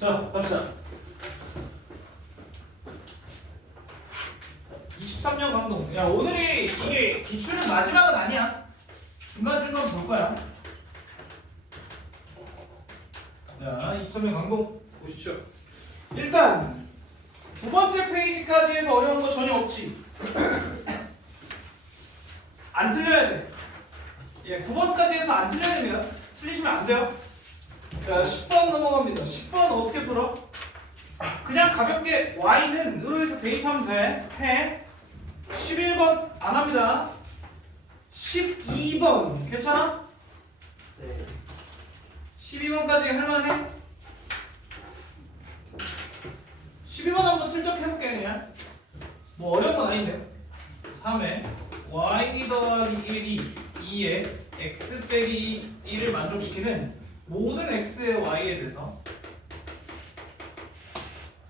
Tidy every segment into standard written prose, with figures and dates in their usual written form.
자, 갑시다. 23년 강동. 야, 오늘이 이게 기출은 마지막은 아니야. 중간중간 볼 거야. 자, 23년 강동 보시죠. 일단 두 번째 페이지까지 해서 어려운 거 전혀 없지. 안 틀려야 돼. 예, 9번까지 해서 안 틀려야 됩니다. 틀리시면 안 돼요. 자, 10번 넘어갑니다. 10번 어떻게 풀어? 그냥 가볍게 y는 으로 해서 대입하면 돼. 해. 11번 안 합니다. 12번 괜찮아? 네. 12번까지 할만해? 12번 한번 슬쩍 해볼게 그냥. 뭐 어려운 건 아닌데. 3에 y 더하기 1이 2에 x 빼기 1을 만족시키는 모든 x의 y에 대해서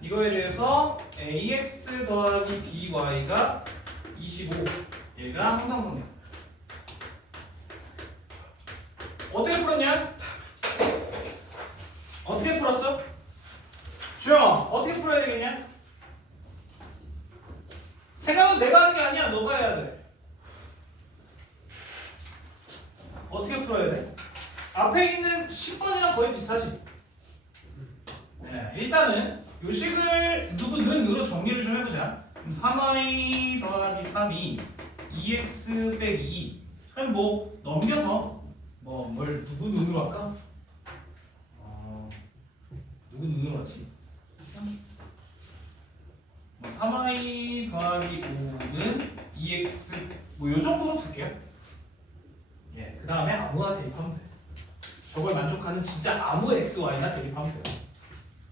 이거에 대해서 ax 더하기 by가 25 얘가 항상성이야. 어떻게 풀었냐? 어떻게 풀었어? 주영 어떻게 풀어야 되겠냐? 생각은 내가 하는 게 아니야. 너가 해야 돼. 어떻게 풀어야 돼? 앞에 있는 10번이랑 거의 비슷하지? 네, 일단은 요 식을 누구는으로 정리를 좀 해보자. 3y 더하기 3이 2x 빼기 2. 그럼 뭐 넘겨서 뭘 누구 눈으로 할까? 누구 눈으로 하지? 3y 더하기 5는 2x 뭐 요 정도로 둘게요. 예, 그 다음에 아무나 대입하면 돼. 저걸 만족하는 진짜 아무 x, y나 대입하면 돼요.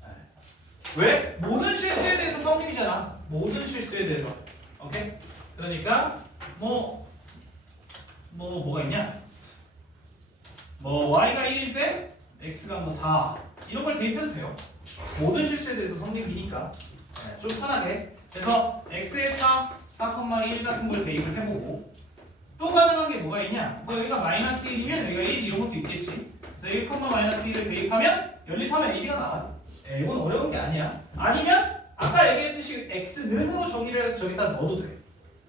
예. 왜? 모든 실수에 대해서 성립이잖아. 모든 실수에 대해서. 오케이? 그러니까 뭐가 있냐? y가 1일 때 x가 4 이런 걸 대입해도 돼요. 모든 실수에 대해서 성립이니까 네, 좀 편하게. 그래서 x의 4,1 같은 걸 대입을 해보고 또 가능한 게 뭐가 있냐? 여기가 마이너스 1이면 여기가 1 이런 것도 있겠지. 그래서 1, 마이너스 1을 대입하면 연립하면 AB가 나와요. 네, 이건 어려운 게 아니야. 아니면 아까 얘기했듯이 x는으로 정의를 해서 저기다 넣어도 돼.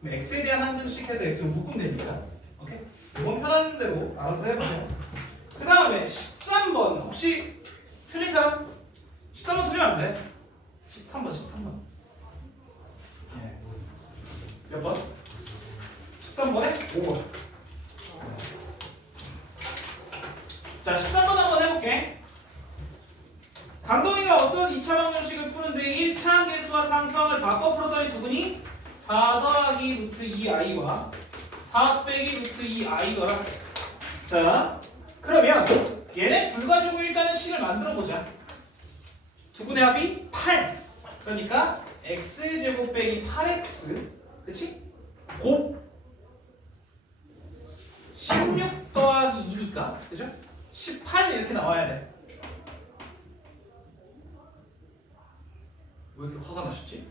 그럼 x에 대한 항등식 해서 x를 묶으면 되니까. 오케이? 이건 편한 대로 알아서 해보세요. 그 다음에 13번 혹시 틀린 사람? 13번 틀리면 안 돼. 13번. 예. 몇 번? 13번에 5번. 자, 13번 한번 해볼게. 강동이가 어떤 2차 방정식을 푸는데 1차 함계수와 상수항을 바꿔 풀었더니 두 분이 4 더하기 루트 2i와 4 빼기 루트 2i더라. 자, 그러면 얘네 둘 가지고 일단은 식을 만들어보자. 두 분의 합이 8. 그러니까 x제곱 빼기 8x 그치? 곱 16 더하기 2니까 그죠? 18 이렇게 나와야 돼. 왜 이렇게 화가 나셨지?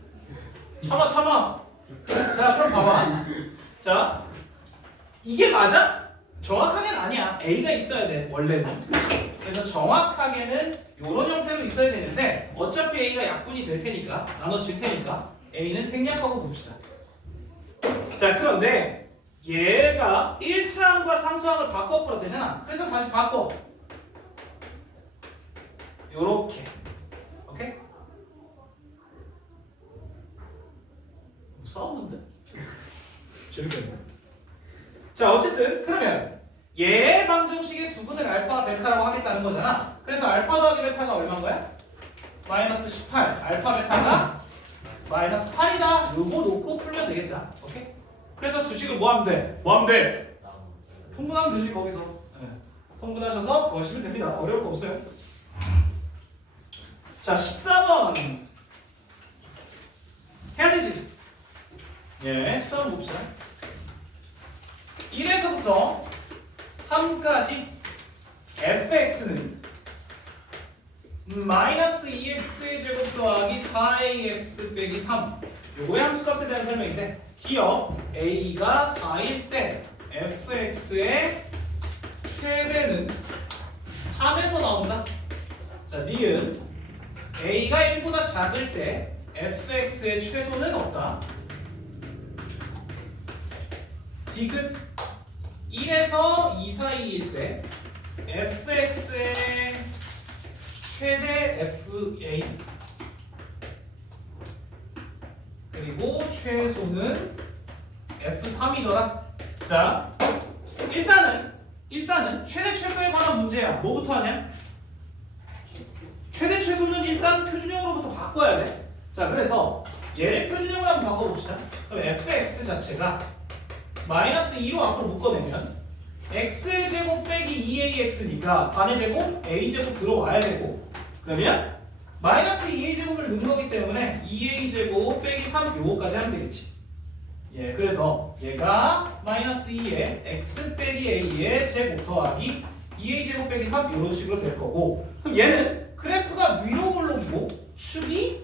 참아. 자, 그럼 봐봐. 자, 이게 맞아? 정확하게는 아니야. A가 있어야 돼, 원래는. 그래서 정확하게는 이런 형태로 있어야 되는데 어차피 A가 약분이 될 테니까, 나눠질 테니까 A는 생략하고 봅시다. 자, 그런데 얘가 1차항과 상수항을 바꿔 풀어도 되잖아. 그래서 다시 바꿔. 요렇게. 오케이? 싸우는데? 재밌겠네. 자, 어쨌든 그러면 얘 방정식의 두 분을 알파, 베타라고 하겠다는 거잖아. 그래서 알파 더하기 베타가 얼마인 거야? 마이너스 18. 알파, 베타가 마이너스 8이다. 요거 놓고 풀면 되겠다. 오케이? 그래서 두 식을 뭐 하면 돼? 통분하면 되지, 거기서. 네. 통분하셔서 구하시면 됩니다. 어려울 거 없어요. 자, 14번. 해야 되지? 예, 14번 봅시다. 1에서부터 3까지 fx는 마이너스 2x의 제곱 더하기 4ax 빼기 3 요거의 함수값에 대한 설명인데 기억 a가 4일 때 fx의 최대는 3에서 나온다. 자, 니은 a가 1보다 작을 때 fx의 최소는 없다. 디귿 1에서 2 사이일 때 fx의 최대 fa 그리고 최소는 f3이더라. 자, 일단은 최대 최소에 관한 문제야. 뭐부터 하냐? 최대 최소는 일단 표준형으로부터 바꿔야 돼. 자, 그래서 얘를 표준형으로 한번 바꿔봅시다. 그럼 fx 자체가 마이너스 2로 앞으로 묶어내면 x제곱 빼기 2ax니까 반의 제곱 a제곱 들어와야 되고, 그러면 마이너스 2a제곱을 넣은 거기 때문에 2a제곱 빼기 3 요거까지 하면 되겠지. 예, 그래서 얘가 마이너스 2에 x 빼기 a의 제곱 더하기 2a제곱 빼기 3 이런 식으로 될 거고, 그럼 얘는 그래프가 위로 볼록이고 축이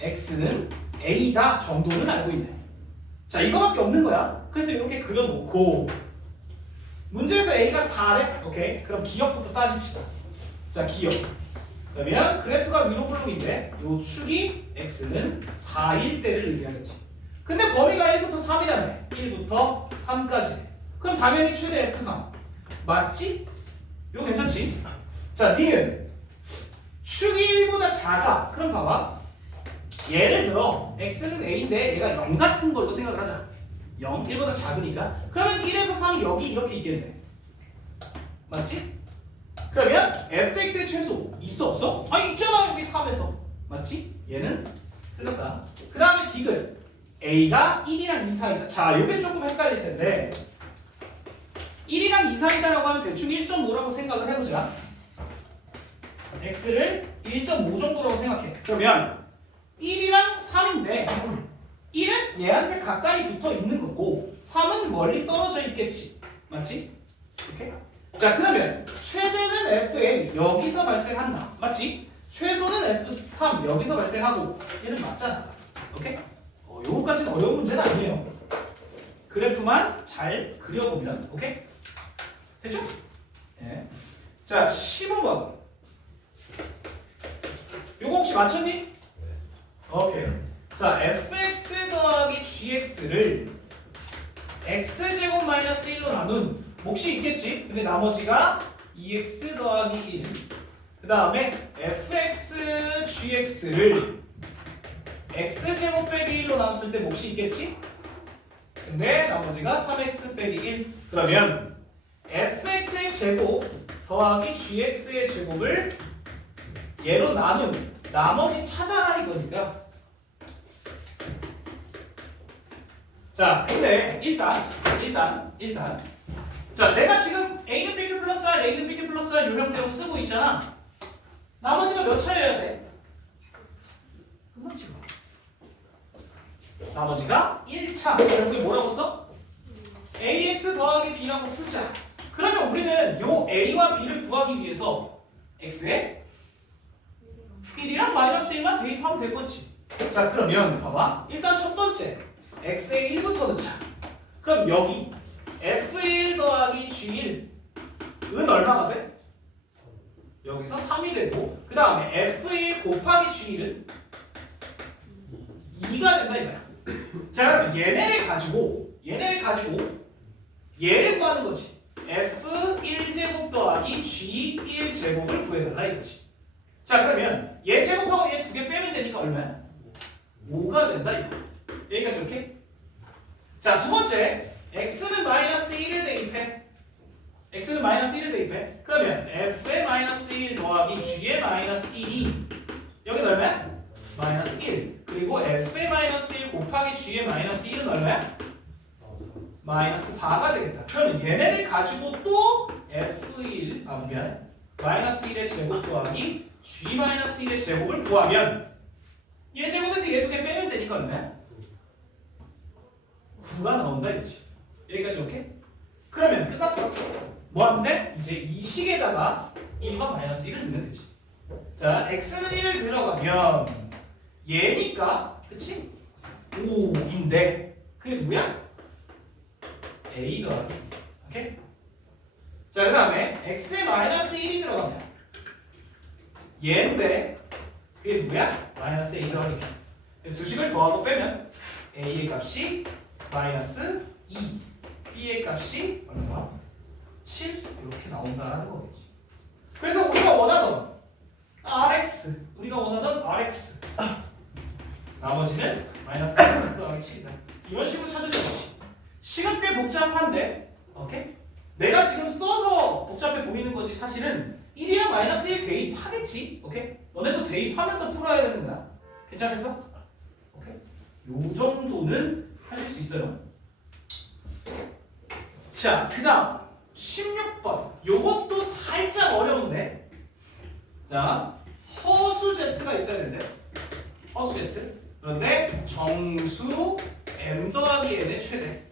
x는 a다 정도는 알고 있네. 자, 이거밖에 없는 거야. 그래서 이렇게 그려놓고 문제에서 a가 4래. 오케이, 그럼 기억부터 따집시다. 자, 기억. 그러면 그래프가 위로 볼록인데 요 축이 x는 4일 때를 얘기하겠지. 근데 범위가 1부터 3이라네. 1부터 3까지. 그럼 당연히 최대 f3 맞지? 이거 괜찮지? 자, D는 축이 1보다 작아. 그럼 봐봐, 예를 들어 x는 a인데 얘가 0 같은 걸로 생각을 하자. 0, 1보다 작으니까. 그러면 1에서 3이 여기 이렇게 있겠네. 맞지? 그러면 fx의 최소 있어 없어? 아, 있잖아 여기 3에서. 맞지? 얘는 틀렸다. 그 다음에 디귿 a가 1이랑 2 사이다. 자, 이게 조금 헷갈릴 텐데 1이랑 2 사이다라고 하면 대충 1.5라고 생각을 해보자. x를 1.5 정도라고 생각해. 그러면 1이랑 3인데 1은 얘한테 가까이 붙어 있는 거고 3은 멀리 떨어져 있겠지. 맞지? 오케이? 자, 그러면 최대는 fa 여기서 발생한다. 맞지? 최소는 f3 여기서 발생하고 얘는 맞잖아. 오케이? 요거까지는 어려운 문제는 아니에요. 그래프만 잘 그려보면. 오케이? 됐죠? 예. 자, 15번. 요거 혹시 맞췄니? 오케이. 자, fx 더하기 gx를 x제곱 마이너스 1로 나눈 몫이 있겠지? 근데 나머지가 2x 더하기 1. 그 다음에 fx gx를 x제곱 빼기 1로 나눴을 때 몫이 있겠지? 근데 나머지가 3x 빼기 1. 그러면 fx의 제곱 더하기 gx의 제곱을 얘로 나눈 나머지 찾아라 이거니까. 자, 근데 일단 자, 내가 지금 a는 bq 플러스 r, a는 bq 플러스 r 요 형태로 쓰고 있잖아. 나머지가 몇 차례여야 돼? 끝났지 뭐. 나머지가 1차. 여기 뭐라고 써? ax 더하기 b라고 쓰자. 그러면 우리는 요 a와 b를 구하기 위해서 x에 1이랑 마이너스 1만 대입하면 될 거지. 자, 그러면 봐봐. 일단 첫 번째 x에 1부터 넣자. 그럼 여기 f1 더하기 g1은 얼마가 돼? 여기서 3이 되고, 그 다음에 f1 곱하기 g1은 2가 된다 이거야. 자, 그럼 얘네를 가지고 얘를 구하는 거지. f1제곱 더하기 g1제곱을 구해달라 이거지. 자, 그러면 얘 제곱하고 얘 두 개 빼면 되니까 얼마야? 5가 된다 이거. 여기까지 오케이? 자, 두 번째 x는 마이너스 1을 대입해. x는 마이너스 1을 대입해. 그러면 f의 마이너스 1 더하기 g의 마이너스 1이 여기는 얼마야? 마이너스 1. 그리고 f의 마이너스 1 곱하기 g의 마이너스 1은 얼마야? 마이너스 4가 되겠다. 그러면 얘네를 가지고 또 f1 마이너스 1의 제곱 더하기 g 마이너스 1의 제곱을 구하면 얘 제곱에서 얘 두 개 빼면 되니까 얼마야? 9가 나온다 이거지. 여기까지 오케이? 그러면 끝났어. 뭐 하면 돼? 이제 이 식에다가 1과 마이너스 1을 넣으면 되지. 자, x는 1을 들어가면 얘니까, 그치? 5인데 그게 누구야? a 더하기. 오케이? 자, 그 다음에 x에 마이너스 1이 들어가면 얘인데 그게 누구야? 마이너스 A 더하기 B. 그래서 두 식을 더하고 빼면 A의 값이 마이너스 2, B의 값이 얼마? 7 이렇게 나온다는 거겠지. 그래서 우리가 원하던 RX, 우리가 원하던 RX 나머지는 마이너스 X 더하기 7이다. 이런 식으로 찾을 수 있지. 식은 꽤 복잡한데, 오케이? 내가 지금 써서 복잡해 보이는 거지 사실은 1이랑 마이너스 1 대입하겠지, 오케이? 너네도 대입하면서 풀어야 되는 거야. 괜찮겠어? 오케이? 요 정도는 하실 수 있어요. 자, 그 다음 16번. 요것도 살짝 어려운데. 자, 허수 Z가 있어야 되는데. 허수 Z. 그런데 정수 M 더하기 N의 최대.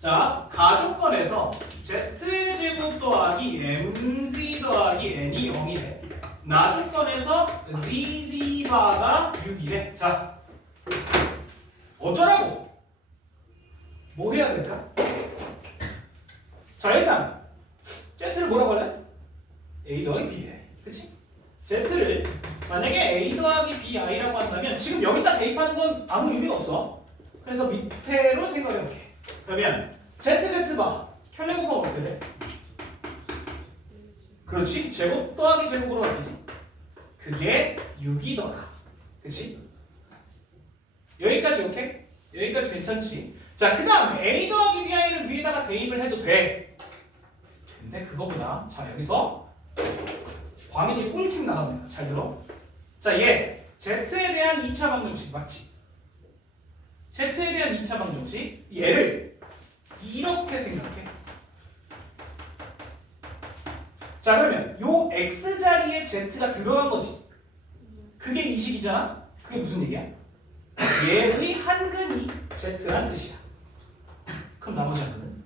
자, 가족권에서 Z제곱 더하기 MZ 더하기 N이 0이래. 나주권에서 ZZ바가 6이래. 자, 어쩌라고? 뭐 해야 될까? 자, 일단 Z를 뭐라고 할래? A 더하기 B에. 그치? Z를 만약에 A 더하기 BI라고 한다면 지금 여기다 대입하는 건 아무 의미가 없어. 그래서 밑으로 생각해볼게. 그러면 ZZ바 켤레 곱하면 어떻게 돼? 그렇지? 제곱 더하기 제곱으로 바뀌지. 그게 6이더라. 그치? 여기까지 오케이? 여기까지 괜찮지? 자, 그 다음에 A 더하기 BI를 위에다가 대입을 해도 돼. 근데 그거보다 자, 여기서 광인이 꿀팁 나갑니다. 잘 들어. 자, 얘 Z에 대한 2차 방정식 맞지? Z에 대한 2차 방정식 얘를 이렇게 생각해. 자, 그러면 요 X자리에 Z가 들어간 거지. 그게 이 식이잖아? 그게 무슨 얘기야? 얘의 한근이 Z란 뜻이야. 그럼 나머지 한근은?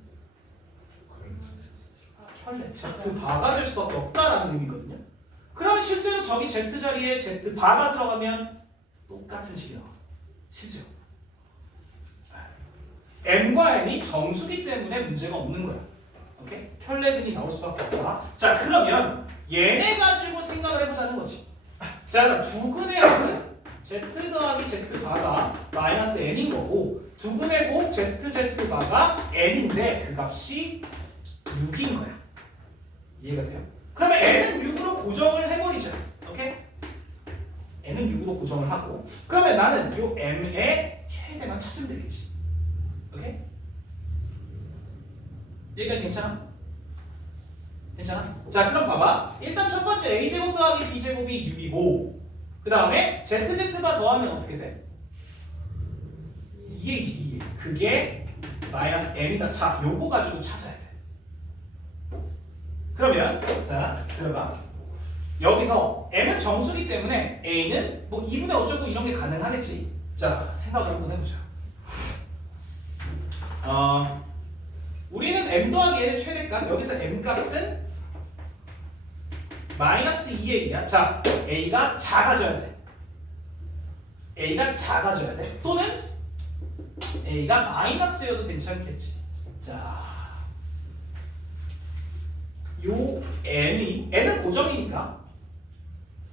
혈내 Z 바가 될 수밖에 없다라는 의미거든요. 그럼 실제로 저기 Z자리에 Z 바가 들어가면 똑같은 식이 나와. 실제로. M과 N이 정수기 때문에 문제가 없는 거야. 오케이? 혈내근이 나올 수밖에 없다. 자, 그러면 얘네 가지고 생각을 해보자는 거지. 자, 그럼 두근의 M은 Z 더하기 Z 바가 마이너스 N인 거고 두근의 곱 ZZ 바가 N인데 그 값이 6인 거야. 이해가 돼요? 그러면 N은 6으로 고정을 해버리자. 오케이? N은 6으로 고정을 하고 그러면 나는 요 M의 최대만 찾으면 되겠지. 오케이? 여기까지 괜찮아? 괜찮아? 자, 그럼 봐봐. 일단 첫 번째 A제곱 더하기 B제곱이 6이고 그 다음에 ZZ바 더하면 어떻게 돼? 2A지 2A. 그게 마이너스 M이다. 자, 요거 가지고 찾아야 돼. 그러면 자, 들어봐. 여기서 M은 정수기 때문에 A는 뭐 2분의 어쩌고 이런 게 가능하겠지. 자, 생각을 한번 해보자. 우리는 M 더하기 N의 최대값, 여기서 M 값은 마이너스 2A야. 자, A가 작아져야 돼. A가 작아져야 돼. 또는 A가 마이너스여도 괜찮겠지. 자, 요 N은 고정이니까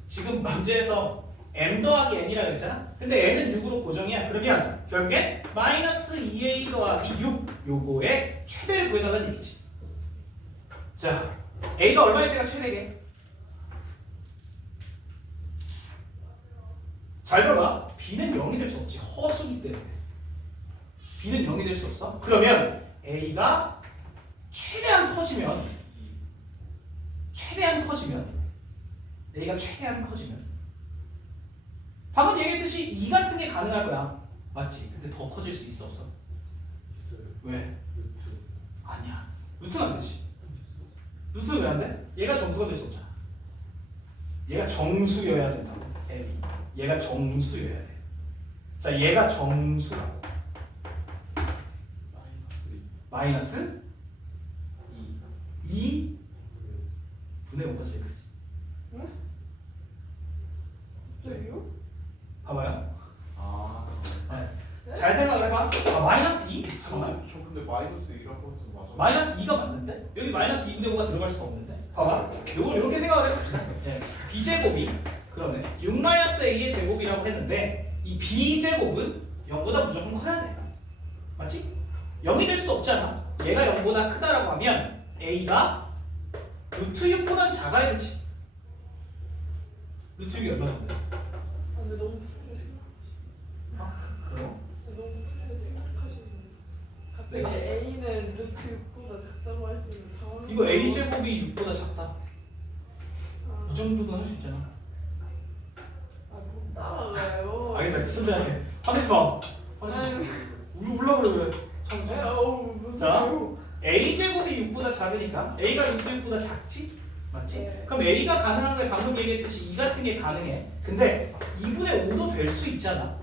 지금 문제에서 M 더하기 N이라고 했잖아. 근데 N은 6으로 고정이야. 그러면 결국에 마이너스 2A 더하기 6 요거의 최대를 구해달라는 얘기지. 자, A가 얼마일 때가 최대게? 잘 들어봐. B는 0이 될 수 없지. 허수기 때문에. B는 0이 될 수 없어. 그러면 A가 최대한 커지면 A가 최대한 커지면 방금 얘기했듯이 2 같은 게 가능할 거야. 맞지? 근데 더 커질 수 있어 없어? 있어요. 왜? 루트. 아니야. 루트는 안 되지. 루트는 왜 안 돼? 얘가 정수가 될 수 없잖아. 얘가 정수여야 된다고. M이. 얘가 정수여야 돼. 자, 얘가 정수라고. 마이너스 2 분의 5가 제일 크지. 응? 갑자기요? 봐봐요. 아. 네. 잘 생각을 해봐. 마이너스 2? 잠깐만. 저 근데 마이너스 2라고 해서 맞아. 마이너스 2가 맞는데? 여기 마이너스 2분의 5가 들어갈 수가 없는데? 봐봐. 요걸 이렇게 생각을 해봅시다. 예. b제곱이 그러네. 6-a의 제곱이라고 했는데 이 b제곱은 0보다 무조건 커야 돼. 맞지? 0이 될 수도 없잖아. 얘가 0보다 크다라고 하면 a가 루트 6보다 작아야 되지. 루트 6이 얼마 정도? 근데 너무 풀리게 그래요? 생각하시는 갑자기 내가? A는 루트 6보다 작다고 하시면 당황. 이거 a제곱이 6보다 작다. 이 정도는 할 수 있잖아. 못 따라가요. 알겠어. 천천히. 화내지 마. 아유. 울라 그래 왜? 천천히. 아우 자, 무서워. a제곱이 6보다 작으니까 a가 루트 6보다 작지? 맞지? 네. 그럼 a가 가능한 게 방금 얘기했듯이 2 같은 게 가능해. 근데 2분의 5도 될 수 있잖아.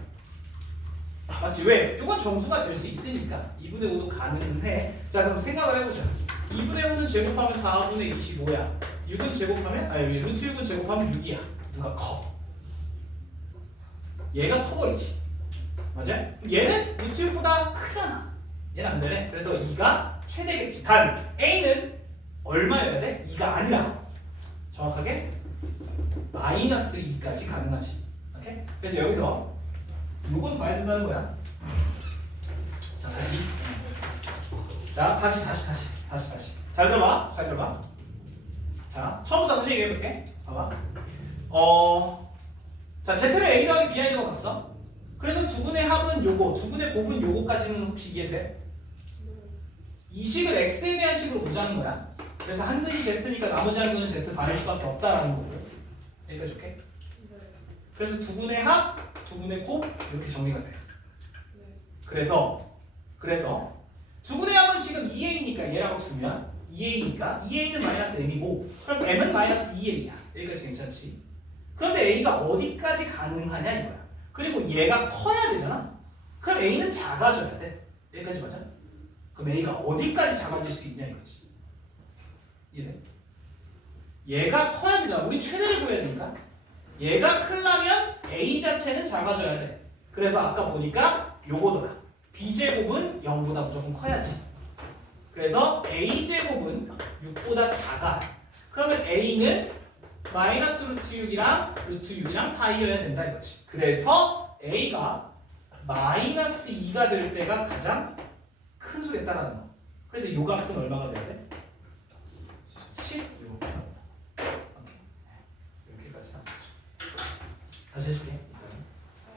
맞지? 왜? 이건 정수가 될 수 있으니까 2분의 5도 가능해. 자, 그럼 생각을 해보자. 2분의 5는 제곱하면 4분의 25야. 6은 제곱하면 아니 루트 6은 제곱하면 6이야. 누가 커? 얘가 커버리지. 맞아? 얘는 루트 6보다 크잖아. 얘는 안 되네. 그래서 2가 최대겠지. 단 a는 얼마여야 돼? 2가 아니라 정확하게 마이너스 2까지 가능하지. 오케이? 그래서 여기서 요건 봐야 된다는 거야. 자, 다시. 자, 다시. 잘 들어봐. 자, 처음부터 다시 얘기해볼게. 봐봐. 자, Z를 A 더하기 B 아이로 봤어. 그래서 두 분의 합은 요거, 두 분의 곱은 요거까지는 혹시 이해돼? 이 식을 X에 대한 식으로 보자는 거야. 그래서 한 근이 Z니까 나머지 한 근은 Z 반일 수밖에 없다라는 거고. 여기까지 오케이? 그래서 두 분의 합, 두 분의 곱 이렇게 정리가 돼. 그래서 두 분의 합은 지금 2a니까 얘라고 두면 2a니까 2a는 마이너스 m이고 그럼 m은 마이너스 2a야. 여기까지 괜찮지? 그런데 a가 어디까지 가능하냐 이거야. 그리고 얘가 커야 되잖아. 그럼 a는 작아져야 돼. 여기까지 맞아? 그럼 a가 어디까지 작아질 수 있냐 이거지. 이해돼? 얘가 커야 되잖아. 우리 최대를 구해야 되니까. 얘가 크려면 a 자체는 작아져야 돼. 그래서 아까 보니까 요거더라. b제곱은 0보다 무조건 커야지. 그래서 a제곱은 6보다 작아. 그러면 a는 마이너스 루트 6이랑 루트 6이랑 사이여야 된다 이거지. 그래서 a가 마이너스 2가 될 때가 가장 큰 수겠다라는 거. 그래서 요 값은 얼마가 돼야 돼? 10 이렇게 나온다. 오케이. 이렇게까지 나오죠. 다시 해줄게.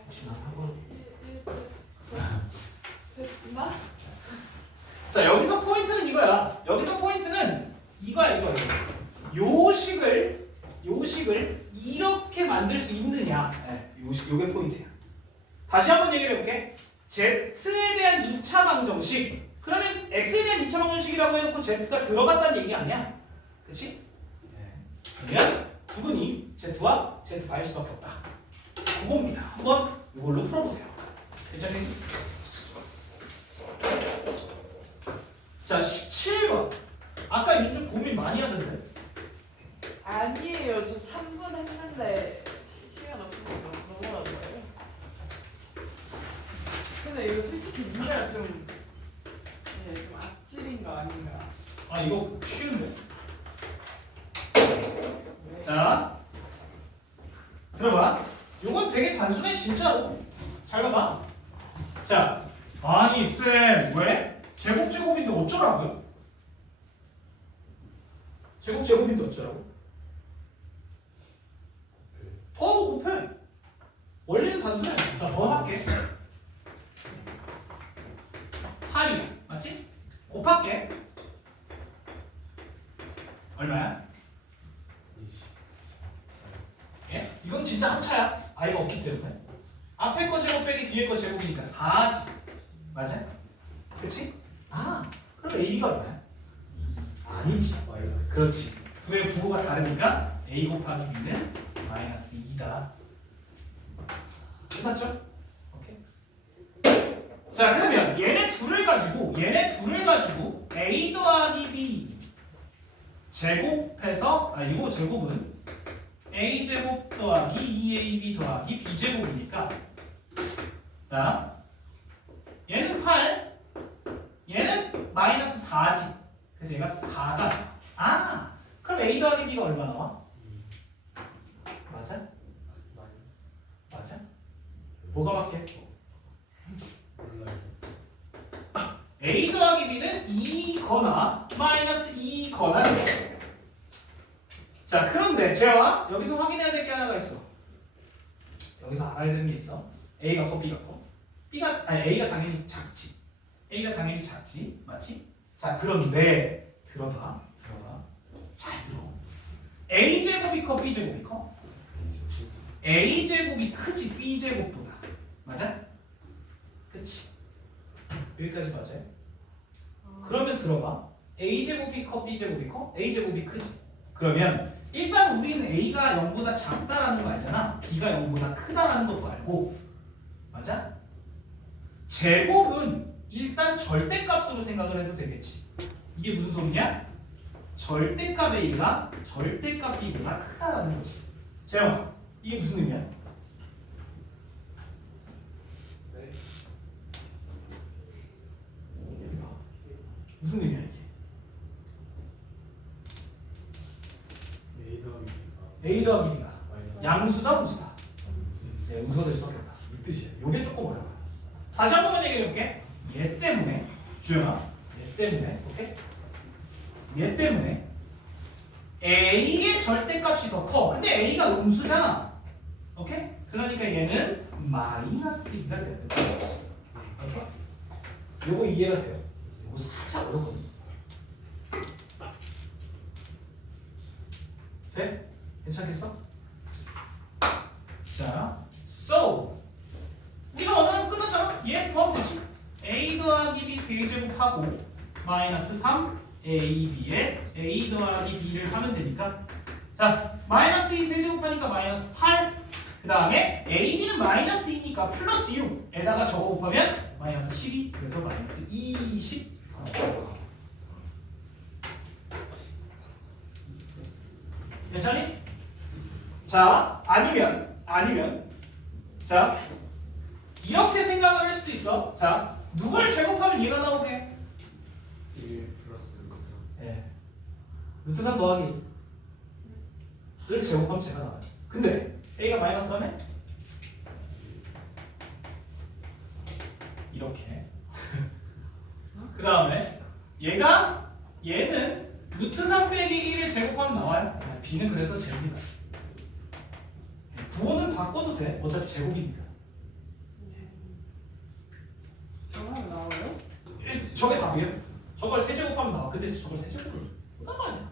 혹시나 한번. 됐나? 자, 여기서 포인트는 이거야. 여기서 포인트는 이거야. 요 식을 이렇게 만들 수 있느냐. 네, 요게 포인트야. 다시 한번 얘기를 해볼게. Z에 대한 2차 방정식. 그러면 X에 대한 2차 방정식이라고 해놓고 Z가 들어갔다는 얘기 아니야. 그치? 그러면 두근이 Z와 Z 바일 수밖에 없다. 그겁니다. 한번 이걸로 풀어보세요. 괜찮겠지? 자, 17번. 아까 윤주 고민 많이 하던데. 아니에요. 저 3분 했는데 시간 없어서 넘어간 거예요. 근데 이거 솔직히 문제가 좀 악질인 거 아닌가? 아, 이거 쉬운데. 자, 들어봐. 이건 되게 단순해, 진짜로. 잘 봐봐. 자, 아니, 쌤, 왜? 제곱인데 어쩌라고요? 제곱인데 어쩌라고? 더하고 곱해. 원리는 단순해. 나 더 할게. 8이 맞지? 곱할게. 얼마야? 20. 예? 이건 진짜 합차야. 아이가 없기 때문에. 앞에 거 제곱 빼기 뒤에 거 제곱이니까 4지. 맞아? 그치? 아, 그럼 AB가 얼마야? 아니지. 마이너스. 그렇지. 두 개의 부호가 다르니까 A 곱하기 B는 마이너스 2다. 끝났죠? 오케이. 자, 그러면 얘네 둘을 가지고 A 더하기 B 제곱해서 이거 제곱은 A 제곱 더하기 2AB 더하기 B 제곱이니까 자, 얘는 8 얘는 마이너스 4지. 그래서 얘가 4가 그럼 A 더하기 B가 얼마 나와? 맞아? 맞아? 뭐가 맞게? 몰라요. A 더하기 B는 2거나 마이너스 2거나 되지. 자, 그런데 재영아 여기서 확인해야 될 게 하나가 있어. 여기서 알아야 되는 게 있어. A가 커, B가 커. A가 당연히 작지. A가 당연히 작지, 맞지? 자, 그런데 들어봐. 잘 들어. A 제곱이 커, B 제곱이 커? A 제곱이 크지 B 제곱보다. 맞아? 그치? 여기까지 맞아요? 그러면 들어봐. A 제곱이 커, B 제곱이 커? A 제곱이 크지. 그러면 일단 우리는 A가 0보다 작다라는 거 알잖아. B가 0보다 크다라는 것도 알고. 맞아? 제곱은 일단 절대값으로 생각을 해도 되겠지. 이게 무슨 소리냐? 절대값 A가 절대값 B보다 크다라는 거지. 재영아, 이게 무슨 의미야? 네. 여기 봐. 무슨 의미야 이게? A 더하기 A 더하기 B가 마이너스. 양수다 음수다? 네, 음수가 될 수밖에 없다. 이 뜻이야. 요게 조금 어려워. 다시 한 번만 얘기해 볼게. 얘 때문에 주영아, 얘 때문에, 오케이? 얘 때문에 A의 절대값이 더 커. 근데 A가 음수잖아. 오케이? 그러니까 얘는 마이너스 2가 돼야 돼. 오케이? 요거 이해가 돼요. 요거 살짝 어렵거든. 돼? 괜찮겠어? 자, so 네가 원하는 거 끝났잖아. 얘 구하면 되지. A 더하기 B 세제곱하고 마이너스 3 AB에 A 더하기 B를 하면 되니까 자, 마이너스 2 세제곱하니까 마이너스 8 그 다음에 AB는 마이너스 2니까 플러스 6에다가 저거 곱하면 마이너스 12 그래서 마이너스 20 괜찮니? 자, 아니면 자 이렇게 생각을 할 수도 있어. 자, 누굴 제곱하면 얘가 나오게? 1 플러스 루트 예. 루트 3 더하기 1을 제곱하면 제가 나와요. 근데 A가 마이너스 가면 이렇게 그 다음에 얘는 루트 3 빼기 1을 제곱하면 나와요. B는 그래서 제곱이다. 부호는 바꿔도 돼. 어차피 제곱이니까. 전화가 나와요? 저게 답이에요. 저걸 세제곱하면 나와. 근데 저걸 세제곱을 못한 거 아니야.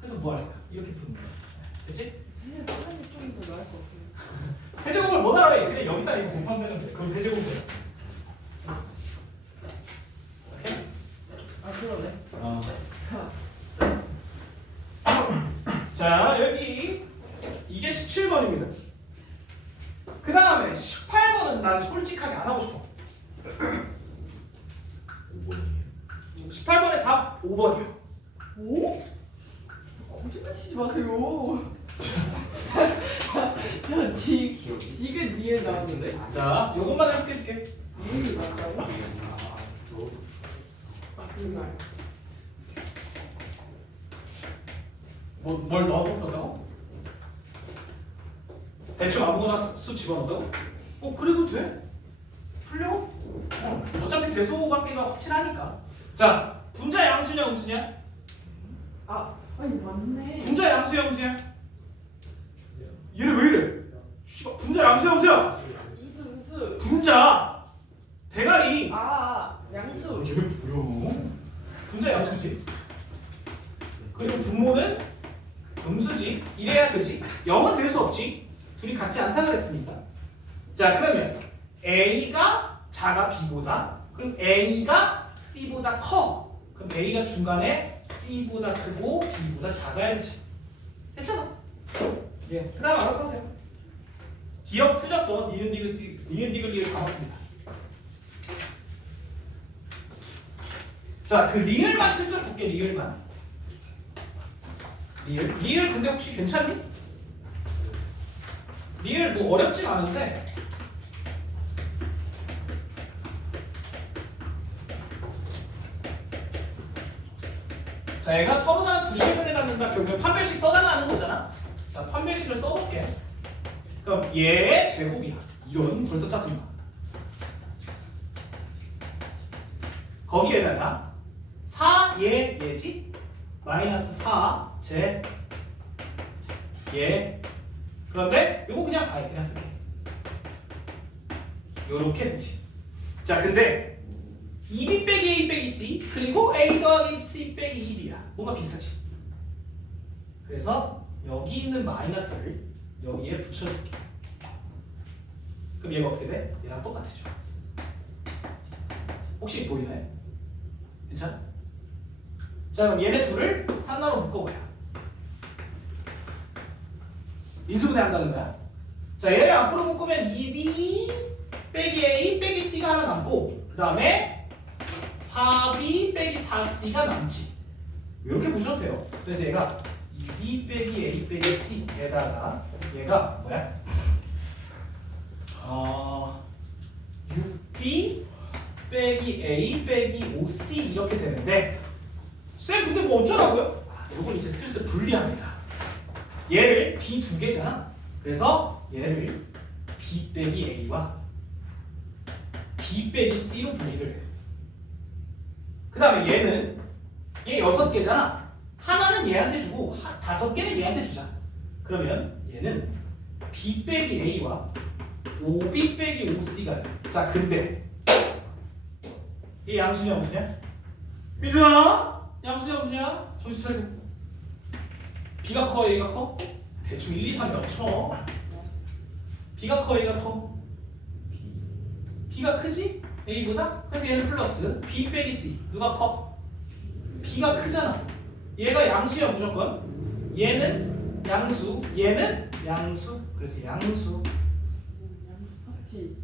그래서 뭐 할 거야? 이렇게 푸는 거야. 그치? 세제 하는 게 좀 더 나을 것 같아요. 세제곱을 못 알아. 그냥 여기다 이거 곱하면 되는데. 그럼 세제곱 돼요. 오케이? 아 그러네. 자, 여기 이게 17번입니다. 그 다음에 18번은 난 솔직하게 안 하고 싶어. 5번이에요. 18번의 답 5번이요. 오? 거짓말 치지 마세요. 저 지금 니에 나왔는데? 자, 요것만 해석해줄게. 니에 나왔다고? 아, 넣어서. 아 정말. 뭘 넣어서 풀었다고? 대충 아무거나 수 집어넣었다고? 그래도 돼. 풀려? 어차피 대소관계가 확실하니까. 자, 분자 양수냐 음수냐? 아니 맞네. 분자 양수야 음수야? 얘는 왜 이래? 씨발, 분자 양수야 음수야? 은수. 분자 대가리. 양수. 이게 뭐야? 분자 양수지. 그리고 분모는 음수지. 이래야 되지. 0은 될 수 없지. 둘이 같지 않다 그랬으니까. 자, 그러면 A가 작아 B보다. 그럼 A가 C보다 커. 그럼 A가 중간에 C보다 크고 B보다 작아야지. 괜찮아. 예. 그다음 알아서 하세요. 기억 틀렸어. 니은 디귿 리을 감았습니다. 자, 그 리을만 슬쩍 볼게. 리을만. 리을 근데 혹시 괜찮니? 리을 뭐 어렵진 않은데 자, 얘가 서로 다른 두 실근에 따진다. 결국엔 판별식 써달라는 거잖아. 자, 판별식을 써볼게. 그럼 얘의 제곱이야. 이건 벌써 짜증나. 거기에다가 4얘 얘지? 마이너스 4제 얘. 그런데 이거 그냥 그냥 쓸게. 요렇게 되지. 자, 근데 2b 빼기 a 빼기 c 그리고 a 더하기 c 빼기 2b야. 뭔가 비슷하지? 그래서 여기 있는 마이너스를 여기에 붙여줄게. 그럼 얘가 어떻게 돼? 얘랑 똑같아져. 혹시 보이나요? 괜찮아? 자, 그럼 얘네 둘을 하나로 묶어봐요. 인수분해 한다는 거야. 자, 얘를 앞으로 묶으면 2b 빼기 a 빼기 c가 하나 남고, 그 다음에 4b 빼기 4c가 남지. 이렇게 보셔도 돼요. 그래서 얘가 2b 빼기 a 빼기 c에다가 얘가 뭐야? 6b 빼기 a 빼기 5c 이렇게 되는데, 쌤 근데 뭐 어쩌라고요? 이건 이제 슬슬 분리합니다. 얘를 b 두 개잖아. 그래서 얘를 b 빼기 a와 b 빼기 c로 분리를 해. 그 다음에 얘는 얘 6개잖아. 하나는 얘한테 주고 5개는 얘한테 주자. 그러면 얘는 b 빼기 a와 5b 빼기 5c가 돼. 자, 근데 얘 양수냐 무수냐? 민준아, 양수냐 무수냐? 정신 차리고. b가 커 a가 커? 대충 1, 2, 3 쳐. b가 커 a가 커? b가 크지? a보다? 그래서 얘는 플러스 b 빼기 c. 누가 커? b가 크잖아. 얘가 양수야 무조건. 얘는 양수, 얘는 양수. 그래서 양수. 양수 파티.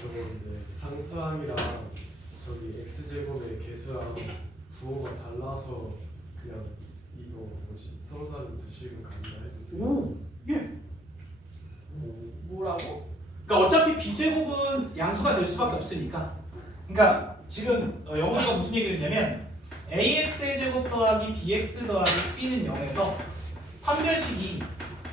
저거 근데 상수항이랑 저기 x제곱의 개수랑 부호가 달라서 그냥 이거 뭐지 서로 다른 두 식을 간다 해도 돼요? 오, 예. 뭐라고? 그러니까 어차피 b제곱은 양수가 될 수밖에 없으니까. 그러니까 지금 영훈이가 무슨 얘기를 했냐면 ax의 제곱 더하기 bx 더하기 c는 0에서 판별식이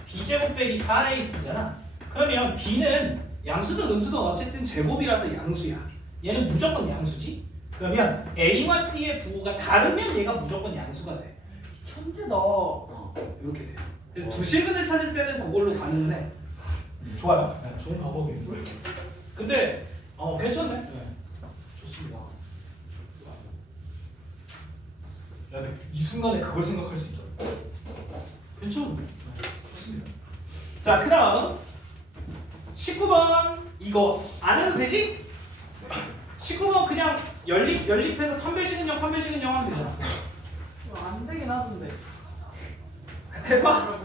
b제곱 빼기 4ax잖아. 그러면 b는 양수든 음수든 어쨌든 제곱이라서 양수야. 얘는 무조건 양수지. 그러면 a와 c의 부호가 다르면 얘가 무조건 양수가 돼. 천재다. 이렇게 돼. 그래서 두 실근을 찾을 때는 그걸로 가능은 해. 좋아요. 네, 좋은 방법이에요. 근데 괜찮네. 네. 좋습니다. 야, 근데 이 순간에 그걸 생각할 수 있다. 괜찮은데? 네, 좋습니다. 자, 그다음 19번 이거 안 해도 되지? 19번 그냥 연립해서 판별식은 0, 판별식은 0 하면 되잖아. 이거 안 되긴 하던데. 해봐.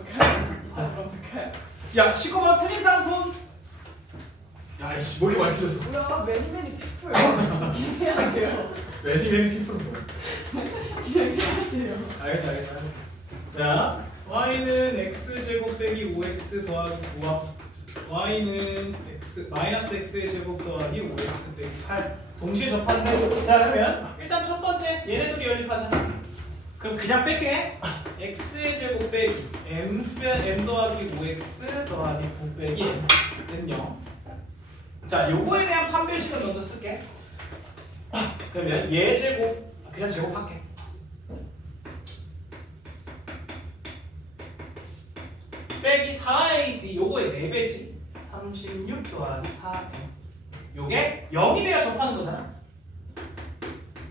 어떡해? 야, 19번 틀린 사람 손. 야, 이씨 뭐 이렇게 많이 틀렸어. 뭐야 매니매니 피플. 해야 돼요. 매니매니 피플은 뭐야? 그냥 해야 돼요. 알겠어. 자, y는 x 제곱 빼기 5x 더하기 9와 y는 마이너스 x의 제곱 더하기 5x 빼기 8 동시에 접하는데. 자, 그러면 일단 첫 번째 얘네 둘이 연립하자. 그럼 그냥 뺄게. x의 제곱 빼기 m 더하기 5x 더하기 9 빼기 m는 0. 자, 요거에 대한 판별식을 먼저 쓸게. 그러면 얘 제곱 그냥 제곱할게. 빼기 4ac 요거의 4배지. 36 더하기 4m. 요게 0이 돼야 접하는 거잖아.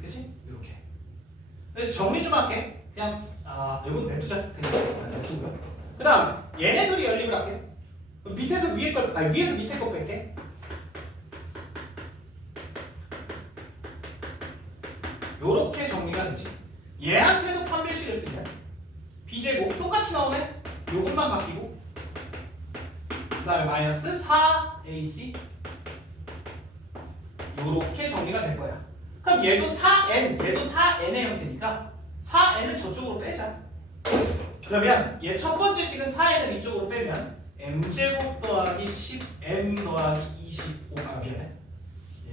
그치? 이렇게. 그래서 정리 좀 할게. 그냥 이건 내두자. 그냥 내두고요. 그 다음에 얘네 둘이 연립을 할게. 그럼 밑에서 위에 걸, 위에서 밑에 거 뺄게. 요렇게 정리가 되지. 얘한테도 판별식을 쓰면 b제곱 똑같이 나오네. 요것만 바뀌고 그 다음에 마이너스 4ac 요렇게 정리가 될 거야. 그럼 얘도 4n, 얘도 4n의 형태니까 4n을 저쪽으로 빼자. 그러면 얘 첫 번째 식은 4n을 이쪽으로 빼면 m제곱 더하기 10m 더하기 25 미안해.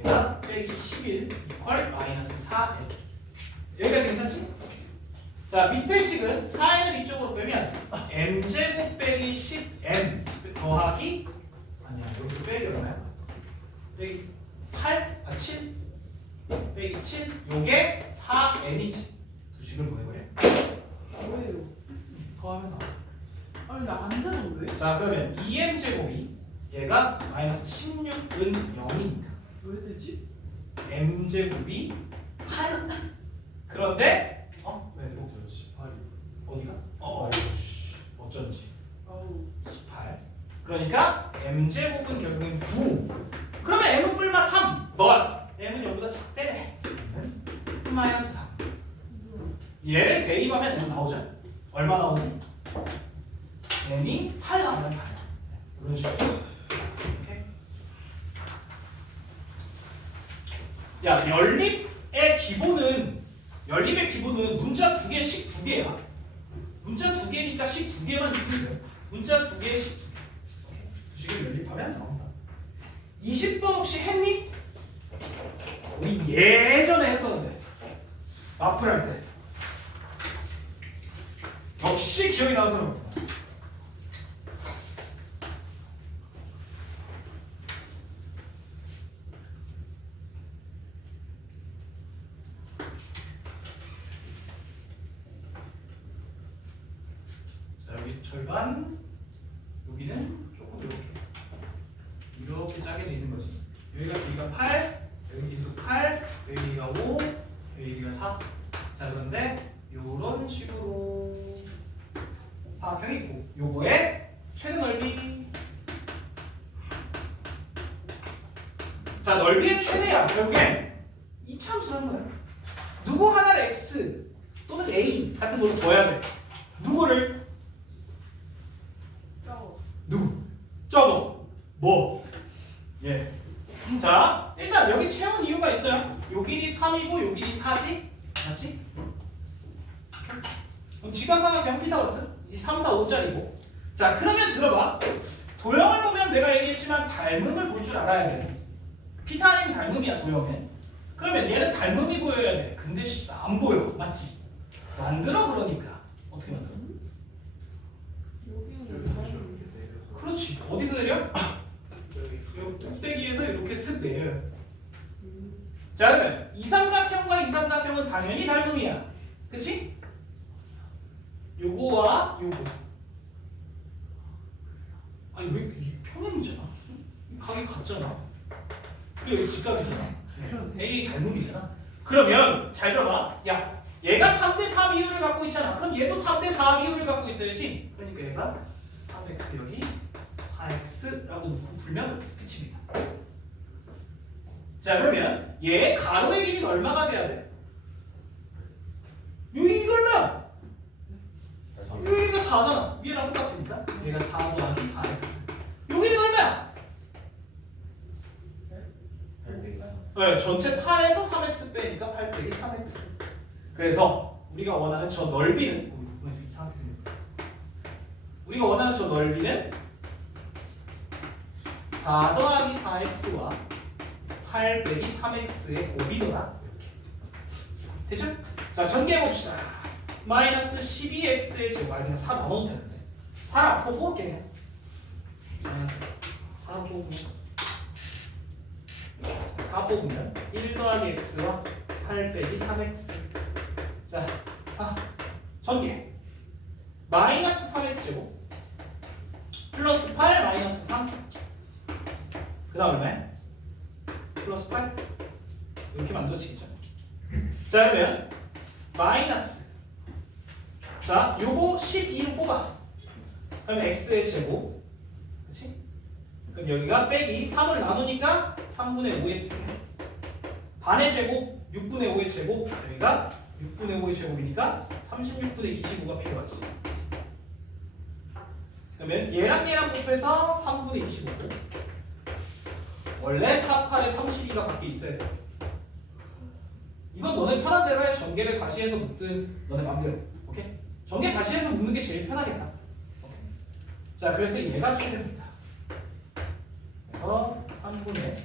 여기가 빼기 11 이퀄 마이너스 4n. 여기까지 괜찮지? 자, 밑에 식은 4n을 이쪽으로 빼면 m제곱 빼기 10n 더하기 아니야, 여기 빼기 얼마야? 빼기 7 빼기 7 요게 4n이지. 두 식을 보내버려. 왜요? 더하면 나와. 아니 나 안 되는 왜? 자, 그러면 2m제곱이 얘가 마이너스 16은 0이니까 왜 되지? m제곱이 8. 그런데 왜? 저 18이 어디가? 어쩐지 아우 18. 그러니까 m제곱은 결국엔 9. 그러면 m은 뿔마 3. 너 m은 여기다 작대래. 마이너스 3. 얘를 대입하면 n 나오죠? 얼마 나오니? n이 8 나오면 8. 이런 식으로. 오케이? 야, 연립의 기본은 문자 2개, 식 2개야. 문자 2개니까 식 2개만 있으면 돼. 문자 2개, 식 2개. 두 식을 연립하면 나온다. 20번 혹시 했니? 우리 예전에 했었는데. 마플 할 때. 역시 기억이 나는 사람 없구나. 자, 여기 절반, 여기는 조금 이렇게 짜게 돼 있는 거지. 여기가 길이가 8, 여기 길이도 8, 여기 길이가 5, 여기 길이가 4. 자, 그런데 요런 식으로 사각형이 있고 요거의 최대 넓이. 자, 넓이의 최대야. 결국엔 이차함수라는 거야. 누구 하나를 x 또는 a 같은 걸로 둬야 돼. 누구를? 짜고 누구? 적어. 뭐? 예. 자, 일단 여기 채운 이유가 있어요. 요 길이 3이고 요 길이 4지? 맞지? 그럼 직각삼각형 피타고라스 이 3, 4, 5짜리고. 자, 그러면 들어봐. 도형을 보면 내가 얘기했지만 닮음을 볼 줄 알아야 돼. 피타 아니면 닮음이야, 도형은. 그러면 얘는 닮음이 보여야 돼. 근데 안 보여. 맞지? 만들어. 그러니까 어떻게 만들어? 여기는 여기서 왜 이렇게 내려서 그렇지. 어디서 내려? 요 꼭대기에서 이렇게 쓱 내려요. 자, 그러면 이삼각형과 이삼각형은 당연히 닮음이야. 그치? 요거와 요거. 아니 왜 이게 평행이잖아. 각이 같잖아. 그리고 여기 직각이잖아. A 닮음이잖아. 그러면 잘 들어봐. 야, 얘가 3대4 비율을 갖고 있잖아. 그럼 얘도 3대4 비율을 갖고 있어야지. 그러니까 얘가 3x 여기 4x라고 놓고 풀면 끝입니다. 자, 그러면 얘 가로의 길이는 얼마가 돼야 돼? 여기 얼마? 여기가 4잖아. 위에랑 똑같으니까 얘가 4 더하기 4x. 여기는 얼마야? 네, 전체 8에서 3x 빼니까 8 빼기 3x. 그래서 우리가 원하는 저 넓이는 이상하게 생겼다. 우리가 원하는 저 넓이는 4 더하기 4x와 8 빼기 3x의 곱이더라. 되죠? 자, 전개해봅시다. 마이너스 12x의 제곱. 그냥 4 나눠도 되는데 4 앞으로 뽑을게. 마이너스 4 뽑으면 4 뽑으면 1 더하기 x와 8 빼기 3x. 자, 4 전개. 마이너스 3x 제곱 플러스 8 마이너스 3. 그 다음 얼마야? 플러스 8. 이렇게 만들어지겠죠. 자, 그러면 마이너스. 자, 요거 12로 뽑아. 그러면 x의 제곱. 그렇지? 그럼 여기가 빼기 3을 나누니까 3분의 5x. 반의 제곱 6분의 5의 제곱. 여기가 6분의 5의 제곱이니까 36분의 25가 필요하지. 그러면 얘랑 곱해서 3분의 25. 원래 4, 8에 32가 밖에 있어야 돼. 이건 너네 편한 대로 해. 전개를 다시 해서 묶든 너네 맘대로. 오케이? 전개 다시 해서 묶는 게 제일 편하겠다. 오케이. 자, 그래서 얘가 최대입니다. 그래서 3분의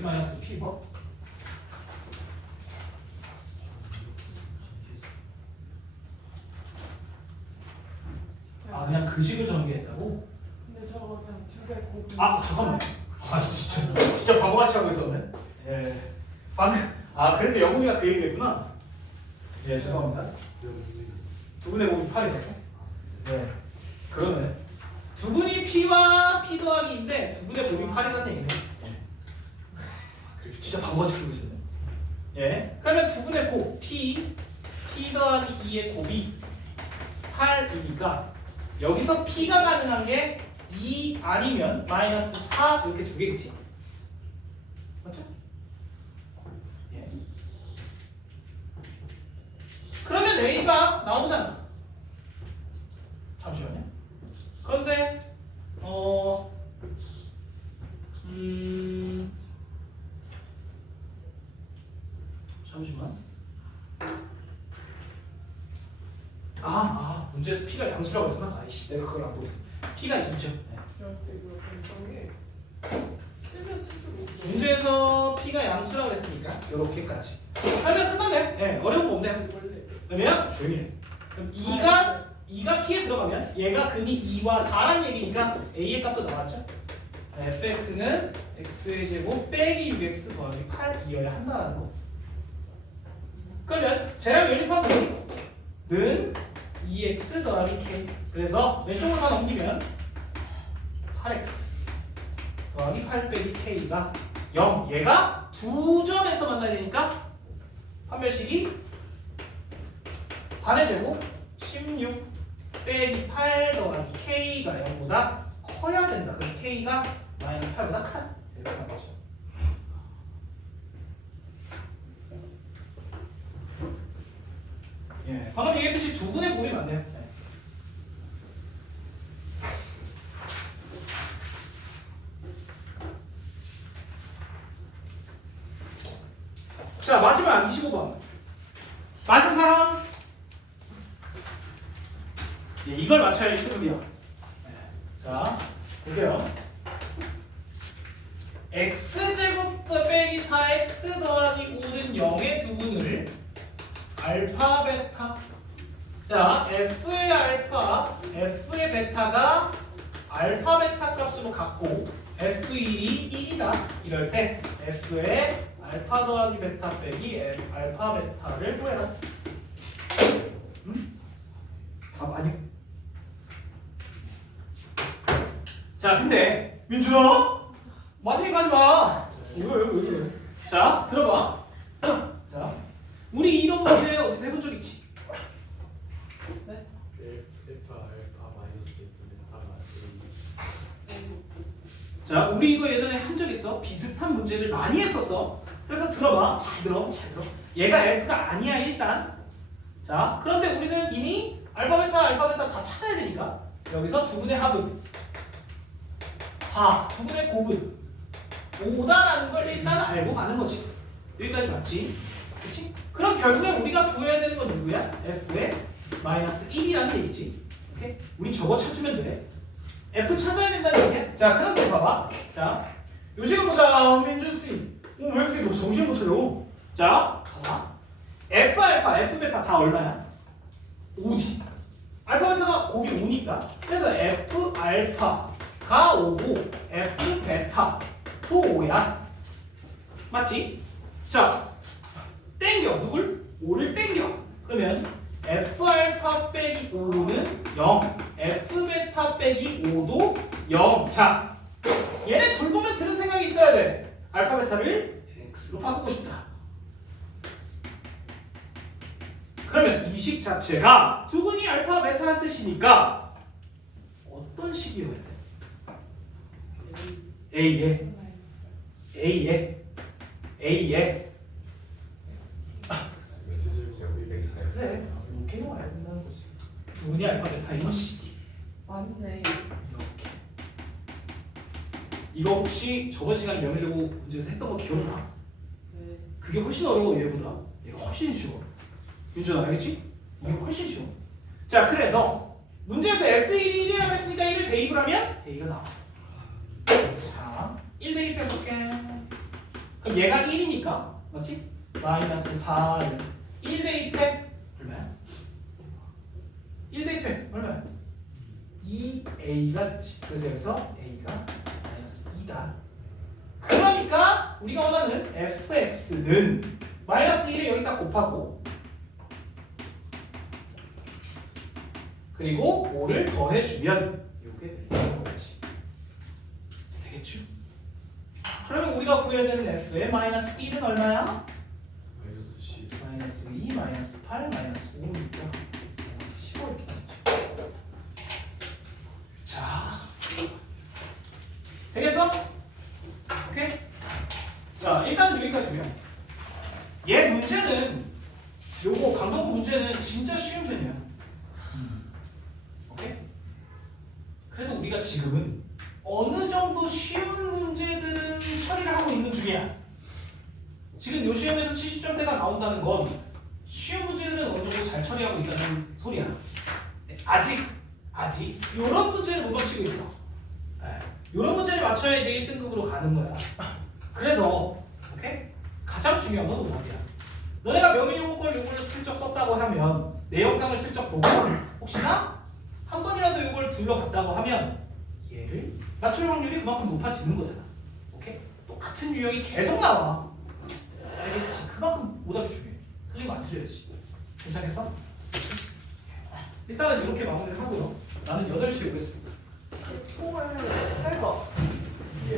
x 마이너스 p번. 아 그냥 그 식을 전개했다고? 근데 저거 그냥 두개 곱. 아 잠깐만. 아 진짜 바보같이 하고 있었네. 예. 방금 그래서 영훈이가 그 얘기를 했구나. 예 죄송합니다. 두분의 곱이 8이거든요. 네. 그러네. 두분이 p와 p 더하기인데 두분의 곱이 8이라는 얘기네. 진짜 바보같이 풀고 있었네. 예. 그러면 두분의 곱 p 더하기 2의 곱이 8이니까 여기서 p가 가능한 게 2 아니면 마이너스 4 이렇게 두 개겠지? 맞죠? 예. 그러면 a가 나오잖아. 잠시만요. 그런데 잠시만. 문제에서 p가 양수라고 했구나. 아이씨, 내가 그걸 안 보고 있어. p가 2죠. 네. 이럴 때 그렇게 저게 쓰면 쓸수록 문제에서 p가 양수라고 했으니까 이렇게까지. 하면 끝났네. 네, 어려운 거 없네. 원래 그러면 조용히 해. 그럼 2가 p에 들어가면 얘가 근이 2와 4란 얘기니까 a의 값도 나왔죠. fx는 x의 제곱 빼기 6x 더하기 8이어야 한다는 거. 그러면 쟤랑 연립하면 는 2x 더하기 k. 그래서 왼쪽으로 다 넘기면 8x 더하기 8 빼기 k가 0. 얘가 두 점에서 만나야 되니까 판별식이 8의 제곱 16 빼기 8 더하기 k가 0보다 커야 된다. 그래서 k가 마이너스 8보다 크다. 이렇게 하는 거죠. 예, 방금 얘기했듯이 두 분의 곱이 맞네요. 네. 자, 마지막 25번. 맞은 사람? 예, 이걸 맞춰야 1등급이야. 자, 볼게요. x제곱 빼기 4x 더하기 5는 0의 두분을 알파 베타. 자, f의 알파, f의 베타가 알파 베타 값으로 같고 f1이 1이다. 이럴 때 f의 알파 더하기 베타 빼기 알파 베타를 구해라. 답 아니요. 자, 근데 민준아, 마트에 가지 마. 왜 그래? 자, 들어봐. 자, 우리 이런 문제 어디서 해본 적 있지? 네? F 알파 마이너스 F 자, 우리 이거 예전에 한 적 있어. 비슷한 문제를 많이 했었어. 그래서 들어봐. 잘 들어. 얘가 F가 아니야 일단. 자, 그런데 우리는 이미 알파 베타 다 찾아야 되니까 여기서 두 분의 합은 4, 두 분의 곱은 5다라는 걸 일단 알고 가는 거지. 여기까지 맞지? 그렇지? 그럼 결국에 우리가 구해야 되는 건 누구야? F의 마이너스 1이라는 얘기지. 오케이? 우리 저거 찾으면 돼. F 찾아야 된다는 얘기야. 자, 그런데 봐봐. 자, 요 식을 보자. 민준 씨. 왜 이렇게 뭐 정신 못 차려? 자, 봐봐. F 알파, F 베타 다 얼마야? 5지. 알파 베타가 곱이 5니까. 그래서 F 알파가 5고 F 베타도 5야. 맞지? 자, 땡겨. 누굴? 5를 땡겨. 그러면 F 알파 빼기 5는 0. F 베타 빼기 5도 0. 자, 얘네 둘 보면 드는 생각이 있어야 돼. 알파 베타를 x로 바꾸고 싶다. 그러면 이 식 자체가 두근이 알파 베타란 뜻이니까 어떤 식이어야 돼? A에 X제곱 그래 이렇게 와야 된다는 거지. 두근이 알파 베타인 식이 맞네. 이렇게. 이거 혹시 저번 시간에 명일려고 문제에서 했던 거 기억나? 네. 그게 훨씬 어려워 얘보다. 얘가 훨씬 쉬워. 민준아 알겠지? 이게 훨씬 쉬워. 자, 그래서 문제에서 F1이 1이라고 했으니까 1을 대입을 하면 A가 나와. 자, 1 대입해볼게. 그럼 얘가 1이니까 맞지? 마이너스 4를 1 대입해 얼마야? 1 대입해 얼마야? 2a가 됐지. 그래서 여기서 a가 마이너스 2다. 그러니까 우리가 원하는 fx는 마이너스 1을 여기다 곱하고 그리고 5를 더해주면 이게 되는 거지. 되겠죠? 그러면 우리가 구해야 되는 f의 마이너스 1은 얼마야? 마이너스 10. 마이너스 2, 마이너스 8, 마이너스 5니까 마이너스 15 이렇게 되죠. 자, 되겠어? 오케이? 자, 일단 여기까지면 얘 문제는 요거 강동구 문제는 진짜 쉬운 편이야. 오케이? 그래도 우리가 지금은 어느 정도 쉬운 문제들은 처리를 하고 있는 중이야. 지금 요 시험에서 70점대가 나온다는 건 쉬운 문제들은 어느 정도 잘 처리하고 있다는 소리야. 아직 요런 문제를 못 맞추고 있어. 요런 문제를 맞춰야지 1등급으로 가는 거야. 그래서 오케이? 가장 중요한 건 오답이야. 너네가 요걸 슬쩍 썼다고 하면 내 영상을 슬쩍 보고 혹시나 한 번이라도 요걸 둘러봤다고 하면 얘를 맞출 확률이 그만큼 높아지는 거잖아. 오케이? 똑같은 유형이 계속 나와. 알겠지? 그만큼 오답이 중요해. 틀리면 안 틀려야지. 괜찮겠어? 일단은 이렇게 마무리를 하고요. 나는 8시에 오겠습니다. 총을 해봐. 이게